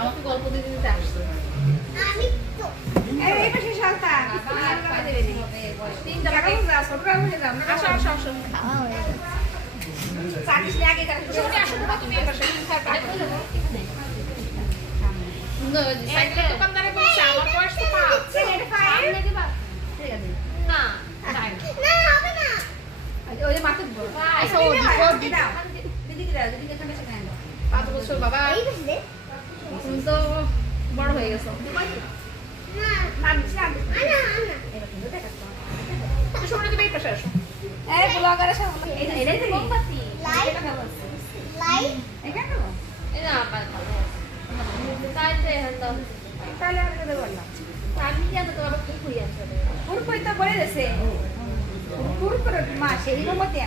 আমাকে গল্প দিতে দিতে আসছে দোকানদারে বলছে আমার বয়স তো 5 বছর বাবা তুমি তো বড় হয়ে গেছো শোনো তুমি এই পাশে আসো পুরো করে মা সেই মতে